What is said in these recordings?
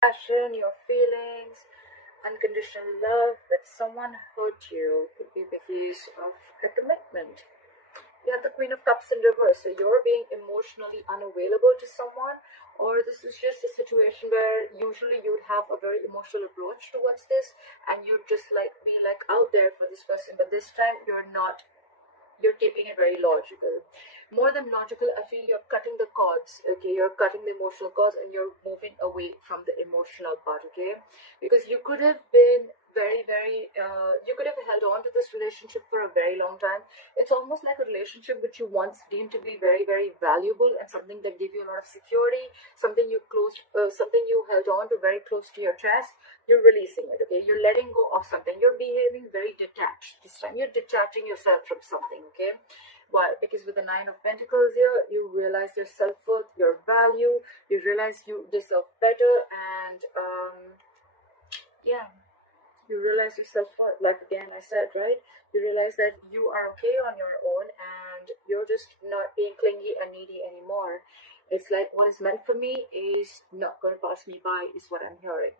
passion, your feelings, unconditional love, but someone hurt you, could be because of a commitment. You have the Queen of Cups in reverse, so you're being emotionally unavailable to someone, or this is just a situation where usually you would have a very emotional approach towards this, and you'd just like be like out there for this person, but this time you're not. You're keeping it very logical. More than logical, I feel you're cutting the cords, okay? You're cutting the emotional cords and you're moving away from the emotional part, okay? Because you could have been you could have held on to this relationship for a very long time. It's almost like a relationship which you once deemed to be very, very valuable and something that gave you a lot of security, something you held on to very close to your chest. You're releasing it, okay? You're letting go of something. You're behaving very detached this time. You're detaching yourself from something, okay? Why? Because with the Nine of Pentacles here, you realize your self-worth, your value. You realize you deserve better, and yeah, you realize your self-worth. Like again I said, right? You realize that you are okay on your own and you're just not being clingy and needy anymore. It's like what is meant for me is not going to pass me by, is what I'm hearing.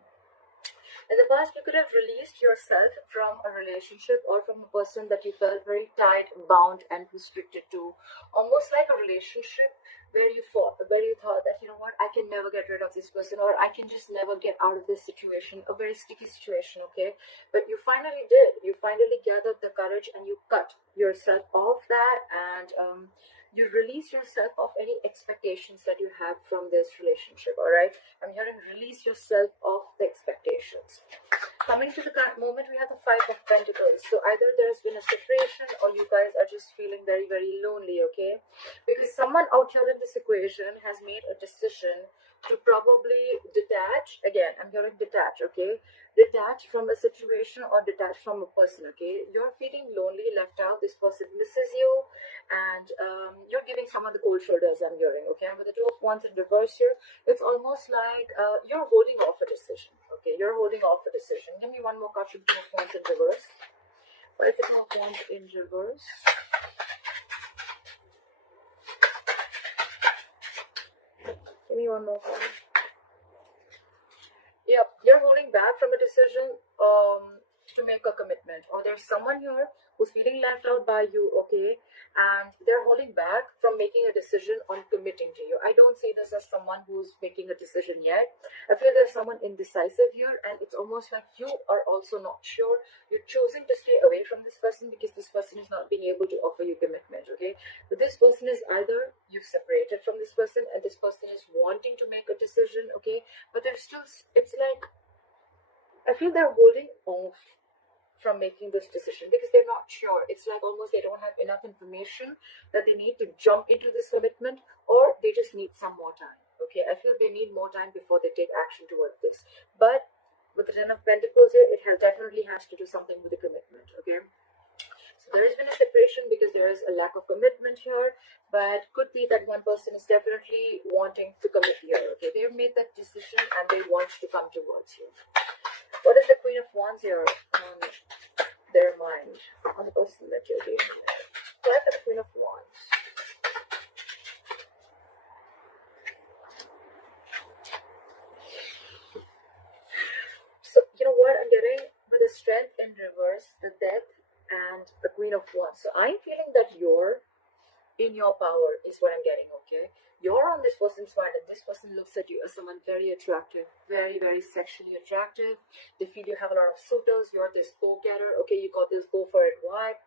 In the past, you could have released yourself from a relationship or from a person that you felt very tied, bound, and restricted to. Almost like a relationship where you thought that, you know what, I can never get rid of this person, or I can just never get out of this situation, a very sticky situation, okay? But you finally did. You finally gathered the courage and you cut yourself off that, and you release yourself of any expectations that you have from this relationship. All right, I'm hearing release yourself of the expectations. Coming to the current moment, we have the Five of Pentacles. So either there's been a separation or you guys are just feeling very, very lonely, okay? Because someone out here in this equation has made a decision to probably detach. Again, I'm hearing detach, okay? Detach from a situation or detach from a person, okay? You're feeling lonely, left out. This person misses you, and you're giving someone the cold shoulders, I'm hearing, okay? And with the Two of Wands in reverse here, it's almost like you're holding off a decision, okay? You're holding off a decision. Give me one more card from Two of Wands in reverse. What is the Two of Wands in reverse? Give me one more card. Yep, you're holding back from a decision to make a commitment, or there's someone here who's feeling left out by you, okay, and they're holding back from making a decision on committing to you. I don't see this as someone who's making a decision yet. I feel there's someone indecisive here, and it's almost like you are also not sure. You're choosing to stay away from this person because this person is not being able to offer you commitment, okay? But this person is either you've separated from this person and this person is wanting to make a decision, okay, but there's still, it's like I feel they're holding off from making this decision because they're not sure. It's like almost they don't have enough information that they need to jump into this commitment, or they just need some more time, okay? I feel they need more time before they take action towards this. But with the Ten of Pentacles here, it definitely has to do something with the commitment, okay? So there has been a separation because there is a lack of commitment here, but could be that one person is definitely wanting to commit here, okay? They've made that decision and they want to come towards you. What is the Queen of Wands here on their mind, on the person that you're dating with? What is the Queen of Wands? So, you know what I'm getting? With the Strength in reverse, the Death, and the Queen of Wands. So I'm feeling that you're in your power is what I'm getting, okay? You're on this person's mind and this person looks at you as someone very attractive, very, very sexually attractive. They feel you have a lot of suitors, you're this go-getter, okay? You got this go for it vibe.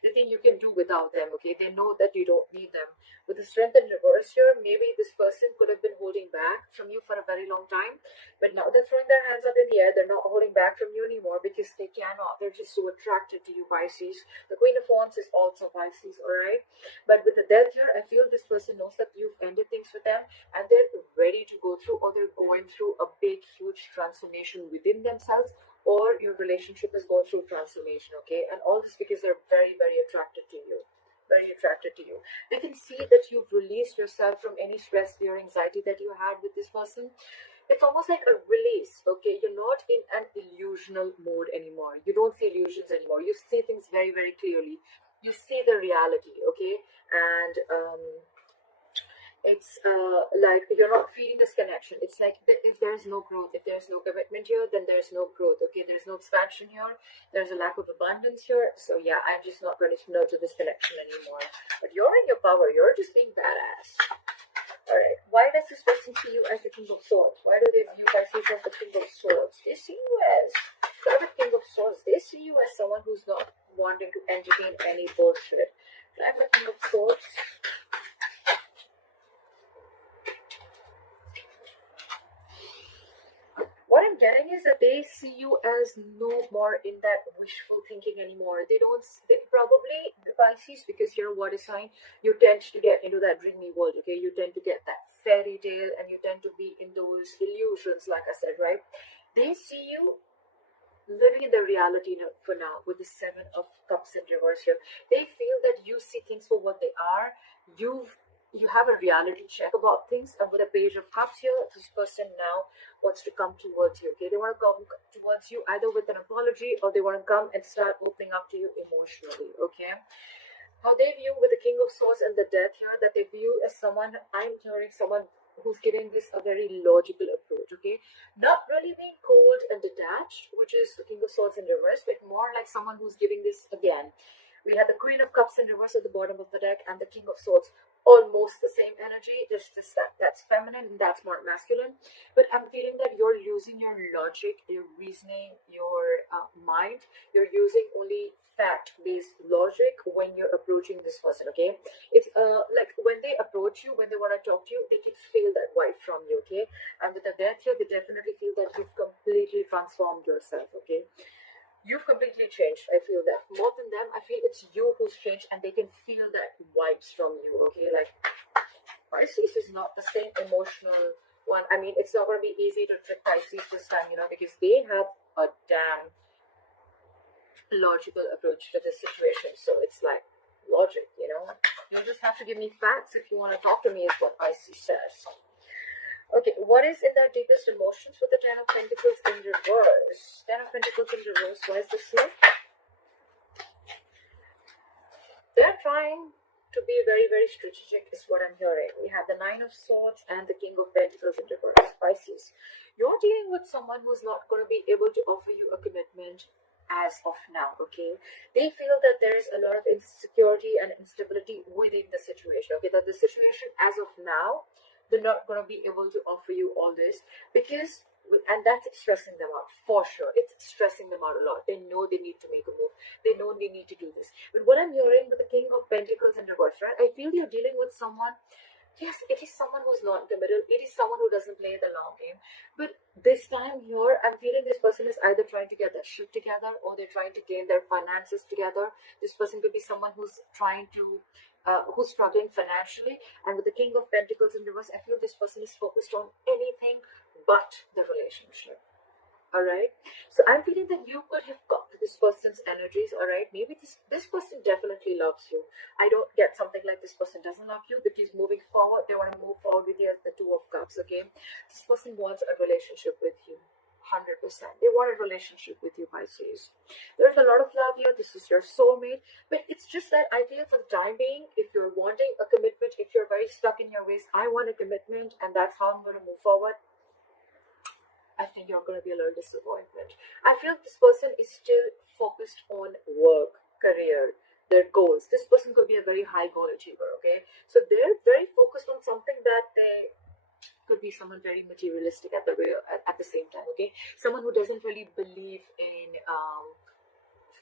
They think you can do without them, okay? They know that you don't need them. With the Strength in reverse here, maybe this person could have been holding back from you for a very long time, but now they're throwing their hands up in the air. They're not holding back from you anymore because they cannot. They're just so attracted to you, Pisces. The Queen of Wands is also Pisces, all right? But with the Death here, I feel this person knows that you've ended things with them and they're ready to go through, or they're going through a big, huge transformation within themselves, or your relationship is going through transformation, okay? And all this because they're very, very attracted to you. Very attracted to you. They can see that you've released yourself from any stress, fear, anxiety that you had with this person. It's almost like a release, okay? You're not in an illusional mode anymore. You don't see illusions anymore. You see things very, very clearly. You see the reality, okay? And It's like you're not feeling this connection. It's like if there's no growth, if there's no commitment here, then there's no growth. Okay, there's no expansion here. There's a lack of abundance here. So yeah, I'm just not going to nurture this connection anymore. But you're in your power. You're just being badass. All right. Why does this person see you as the King of Swords? Why do they view Pisces as the King of Swords? They see you as the King of Swords. They see you as someone who's not wanting to entertain any bullshit. I'm the King of Swords. What I'm getting is that they see you as no more in that wishful thinking anymore. They probably, the Pisces, because you're a water sign, you tend to get into that dreamy world, okay? You tend to get that fairy tale and you tend to be in those illusions, like I said, right? They see you living in the reality now, for now, with the Seven of Cups in reverse here. They feel that you see things for what they are. You have a reality check about things, and with a Page of Cups here, this person now wants to come towards you. Okay, they want to come towards you either with an apology, or they want to come and start opening up to you emotionally. Okay, how they view with the King of Swords and the Death here, that they view as someone, I'm hearing someone who's giving this a very logical approach. Okay, not really being cold and detached, which is the King of Swords in reverse, but more like someone who's giving this again. We have the Queen of Cups in reverse at the bottom of the deck, and the King of Swords, almost the same energy, just that's feminine and that's more masculine. But I'm feeling that you're using your logic, your reasoning, your mind. You're using only fact-based logic when you're approaching this person. Okay, it's like when they approach you, when they want to talk to you, they can feel that vibe from you. Okay, and with the Death here, they definitely feel that you've completely transformed yourself. Okay, you've completely changed. I feel that more than them, I feel it's you who's changed, and they can feel that vibes from you. Okay, like Pisces is not the same emotional one. I mean, it's not going to be easy to trick Pisces this time, because they have a damn logical approach to this situation. So it's like logic. You just have to give me facts if you want to talk to me, is what Pisces says. Okay, what is in their deepest emotions with the Ten of Pentacles in reverse? Ten of Pentacles in reverse, why is this here? They're trying to be very, very strategic, is what I'm hearing. We have the Nine of Swords and the King of Pentacles in reverse. Pisces, you're dealing with someone who's not going to be able to offer you a commitment as of now. Okay, they feel that there's a lot of insecurity and instability within the situation. Okay, that the situation as of now, they're not going to be able to offer you all this, because and that's stressing them out for sure. It's stressing them out a lot. They know they need to make a move. They know they need to do this. But what I'm hearing with the King of Pentacles in reverse, right? I feel you're dealing with someone. Yes, it is someone who's non-committal. It is someone who doesn't play the long game. But this time here, I'm feeling this person is either trying to get their shit together, or they're trying to gain their finances together. This person could be someone who's trying to, who's struggling financially. And with the King of Pentacles in reverse, I feel this person is focused on anything but the relationship. Alright, so I'm feeling that you could have got to this person's energies. Alright, maybe this person definitely loves you. I don't get something like this person doesn't love you, because moving forward, they want to move forward with you as the Two of Cups. Okay, this person wants a relationship with you, 100%. They want a relationship with you, Pisces. There's a lot of love here. This is your soulmate. But it's just that I feel for the time being, if you're wanting a commitment, if you're very stuck in your ways, I want a commitment and that's how I'm going to move forward, I think you're going to be a little disappointment. I feel this person is still focused on work, career, their goals. This person could be a very high goal achiever, okay? So they're very focused on something that they could be someone very materialistic at the same time, okay? Someone who doesn't really believe in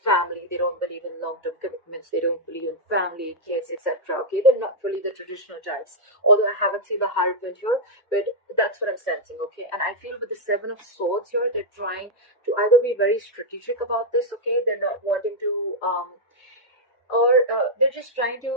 family. They don't believe in long-term commitments. They don't believe in family, kids, etc. Okay, they're not really the traditional types. Although I haven't seen the Hierophant here, but that's what I'm sensing. Okay, and I feel with the Seven of Swords here, they're trying to either be very strategic about this. Okay, they're not wanting to, or they're just trying to.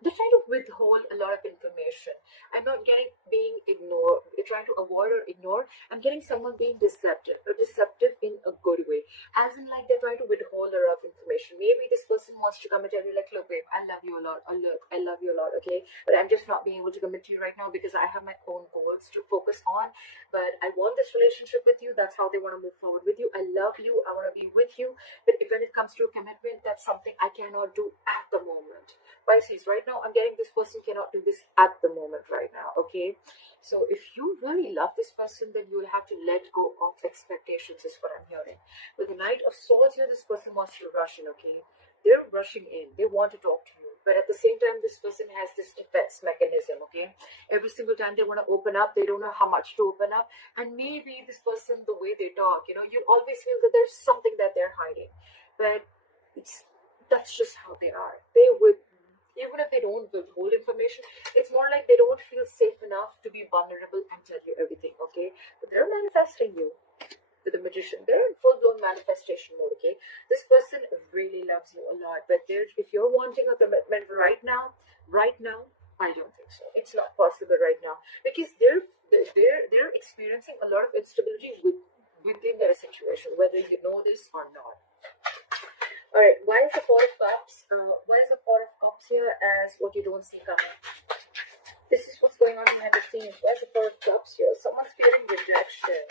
They're trying to withhold a lot of information. I'm not getting being ignored, trying to avoid or ignore. I'm getting someone being deceptive, but deceptive in a good way. As in, like, they're trying to withhold a lot of information. Maybe this person wants to come and tell you, like, look, babe, I love you a lot. Or look, I love you a lot, okay? But I'm just not being able to commit to you right now because I have my own goals to focus on. But I want this relationship with you. That's how they want to move forward with you. I love you. I want to be with you. But if when it comes to a commitment, that's something I cannot do at the moment. Pisces, right now I'm getting this person cannot do this at the moment right now, okay? So if you really love this person, then you will have to let go of expectations, is what I'm hearing. With the Knight of Swords here, this person wants to rush in, okay? They're rushing in, they want to talk to you, but at the same time, this person has this defense mechanism, okay? Every single time they want to open up, they don't know how much to open up, and maybe this person, the way they talk, you know, you always feel that there's something that they're hiding, but that's just how they are. They would, even if they don't withhold information, it's more like they don't feel safe enough to be vulnerable and tell you everything, okay? But they're manifesting you with the Magician. They're in full-blown manifestation mode, okay? This person really loves you a lot, but if you're wanting a commitment right now, I don't think so. It's not possible right now because they're experiencing a lot of instability within their situation, whether you know this or not. All right, why is the Four of Cups? Why is the Four of Cups here as what you don't see coming? This is what's going on behind the scenes. Why is the Four of Cups here? Someone's feeling rejection.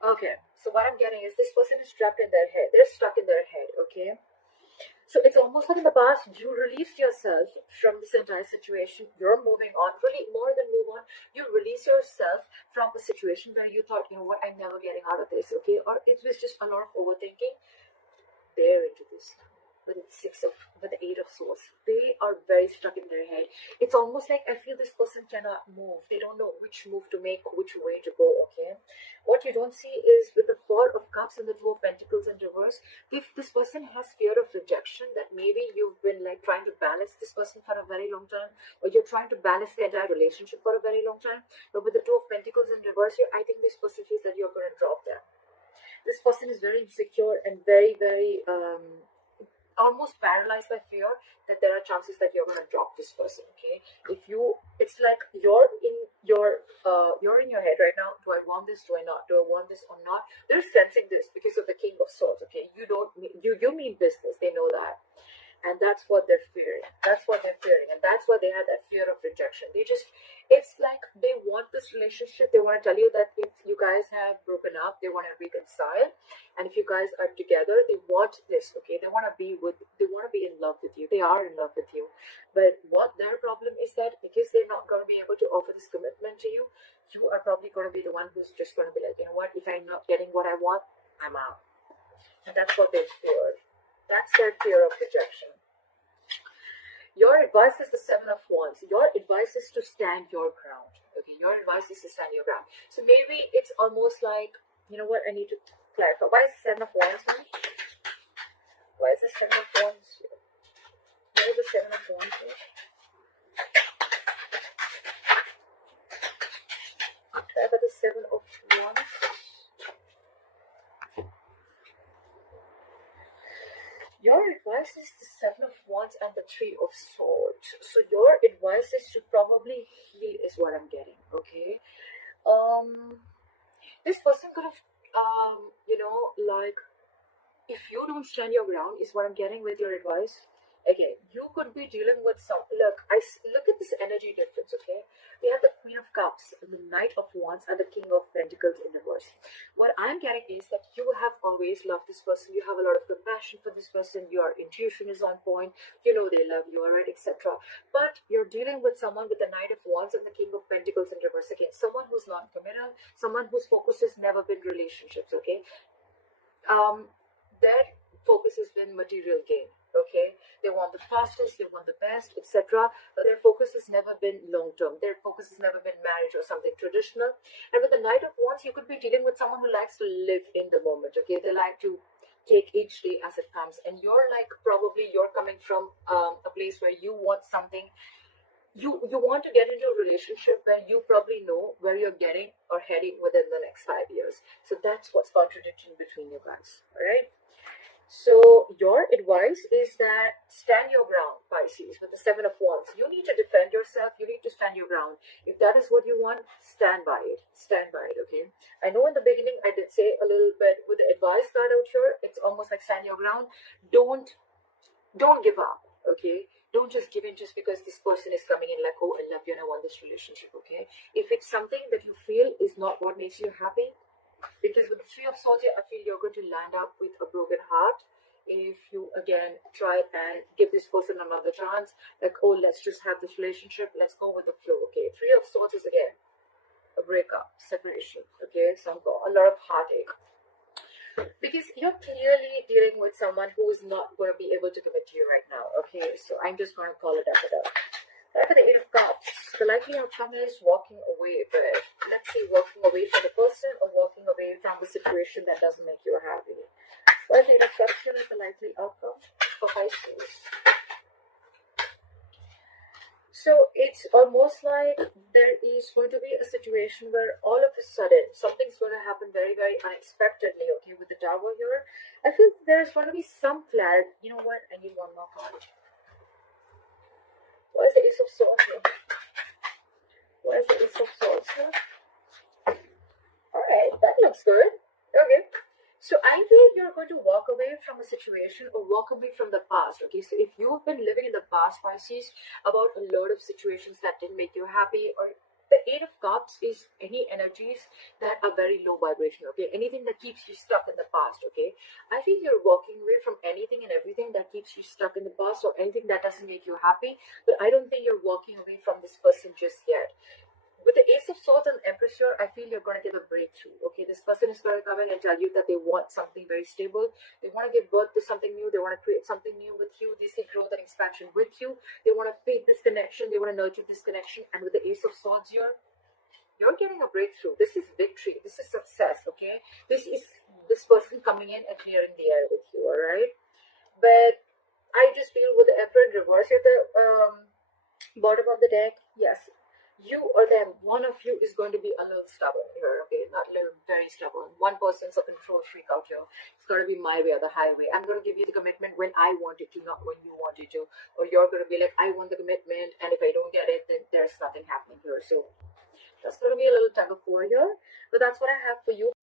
Okay, so what I'm getting is this person is trapped in their head. They're stuck in their head, okay? So it's almost like in the past, you released yourself from this entire situation. You're moving on, really more than move on. You release yourself from a situation where you thought, you know what, I'm never getting out of this, okay? Or it was just a lot of overthinking. They're into this now. With the Eight of Swords, they are very stuck in their head. It's almost like I feel this person cannot move. They don't know which move to make, which way to go, okay? What you don't see is with the Four of Cups and the Two of Pentacles in reverse, if this person has fear of rejection, that maybe you've been like trying to balance this person for a very long time, or you're trying to balance the entire relationship for a very long time. But with the Two of Pentacles in reverse here, I think this person feels that you're going to drop them. This person is very insecure and very, very almost paralyzed by fear that there are chances that you're going to drop this person, okay? It's like you're in your head right now. Do I want this? Do I not? Do I want this or not? They're sensing this because of the King of Swords, okay? You mean business. They know that. And that's what they're fearing. That's what they're fearing. And that's why they have that fear of rejection. It's like they want this relationship. They want to tell you that if you guys have broken up, they want to reconcile. And if you guys are together, they want this, okay? They want to be in love with you. They are in love with you. But what their problem is that because they're not going to be able to offer this commitment to you, you are probably going to be the one who's just going to be like, you know what? If I'm not getting what I want, I'm out. And that's what they feared. That's their fear of rejection. Your advice is the Seven of Wands. Your advice is to stand your ground. Okay, your advice is to stand your ground. So maybe it's almost like, you know what, I need to clarify. Why is the Seven of Wands here? Why is the Seven of Wands here? Why is the Seven of Wands here? Try about the Seven of Wands. Your advice is the Seven of Wands and the Three of Swords. So your advice is to probably heal is what I'm getting, okay? This person could have, like, if you don't stand your ground is what I'm getting with your advice. Okay, you could be dealing with look at this energy difference, okay? We have the Queen of Cups, the Knight of Wands, and the King of Pentacles in reverse. What I'm getting is that you have always loved this person. You have a lot of compassion for this person. Your intuition is on point. You know they love you, alright, etc. But you're dealing with someone with the Knight of Wands and the King of Pentacles in reverse. Again, someone who's non-committal, someone whose focus has never been relationships, okay? Their focus has been material gain, okay? They want the fastest, they want the best, etc. But their focus has never been long-term. Their focus has never been marriage or something traditional. And with the Knight of Wands, you could be dealing with someone who likes to live in the moment, okay? They like to take each day as it comes. And you're coming from a place where you want something. You want to get into a relationship where you probably know where you're getting or heading within the next 5 years. So that's what's contradicting between you guys, all right? So your advice is that stand your ground, Pisces, with the Seven of Wands. You need to defend yourself. You need to stand your ground. If that is what you want, stand by it. Stand by it, okay? I know in the beginning I did say a little bit with the advice card out here. It's almost like stand your ground. Don't give up, okay? Don't just give in just because this person is coming in like, oh, I love you and I want this relationship, okay? If it's something that you feel is not what makes you happy, because with the Three of Swords here, I feel you're going to land up with a broken heart. if you again try and give this person another chance, like, oh, let's just have this relationship, let's go with the flow. Okay, Three of Swords is again a breakup, separation. Okay, so a lot of heartache, because you're clearly dealing with someone who is not going to be able to commit to you right now. Okay, so I'm just going to call it as it is. After the Eight of Cups, the likely outcome is walking away. But let's see, walking away from the person or walking away from the situation that doesn't make you happy. What is the Eight of Cups here is the likely outcome for Pisces? So it's almost like there is going to be a situation where all of a sudden something's going to happen very, very unexpectedly. Okay, with the Tower here, I feel there's going to be some clarity. You know what? I need one more card. What is the Ace of Swords here? What is the Ace of Swords here? Alright, that looks good. Okay. So I feel you're going to walk away from a situation or walk away from the past. Okay, so if you've been living in the past, Pisces, about a lot of situations that didn't make you happy, or the Eight of Cups is any energies that are very low vibration. Okay, anything that keeps you stuck in the past. Okay, I feel you're walking away from anything and everything that keeps you stuck in the past or anything that doesn't make you happy. But I don't think you're walking away from this person just yet. With the Ace of Swords and Empress here, I feel you're going to get a breakthrough. Okay, this person is going to come in and tell you that they want something very stable. They want to give birth to something new. They want to create something new with you. They see growth and expansion with you. They want to feed this connection. They want to nurture this connection. And with the Ace of Swords here, you're getting a breakthrough. This is victory. This is success. Okay, this is this person coming in and clearing the air with you. All right, but I just feel with the Emperor in reverse at the bottom of the deck, yes, you or them, one of you is going to be a little stubborn here. Okay, not a little, very stubborn. One person's a control freak out here. It's going to be my way or the highway. I'm going to give you the commitment when I want it to, not when you want it to. Or you're going to be like, I want the commitment, and if I don't get it, then there's nothing happening here. So that's going to be a little tug of war here. But that's what I have for you.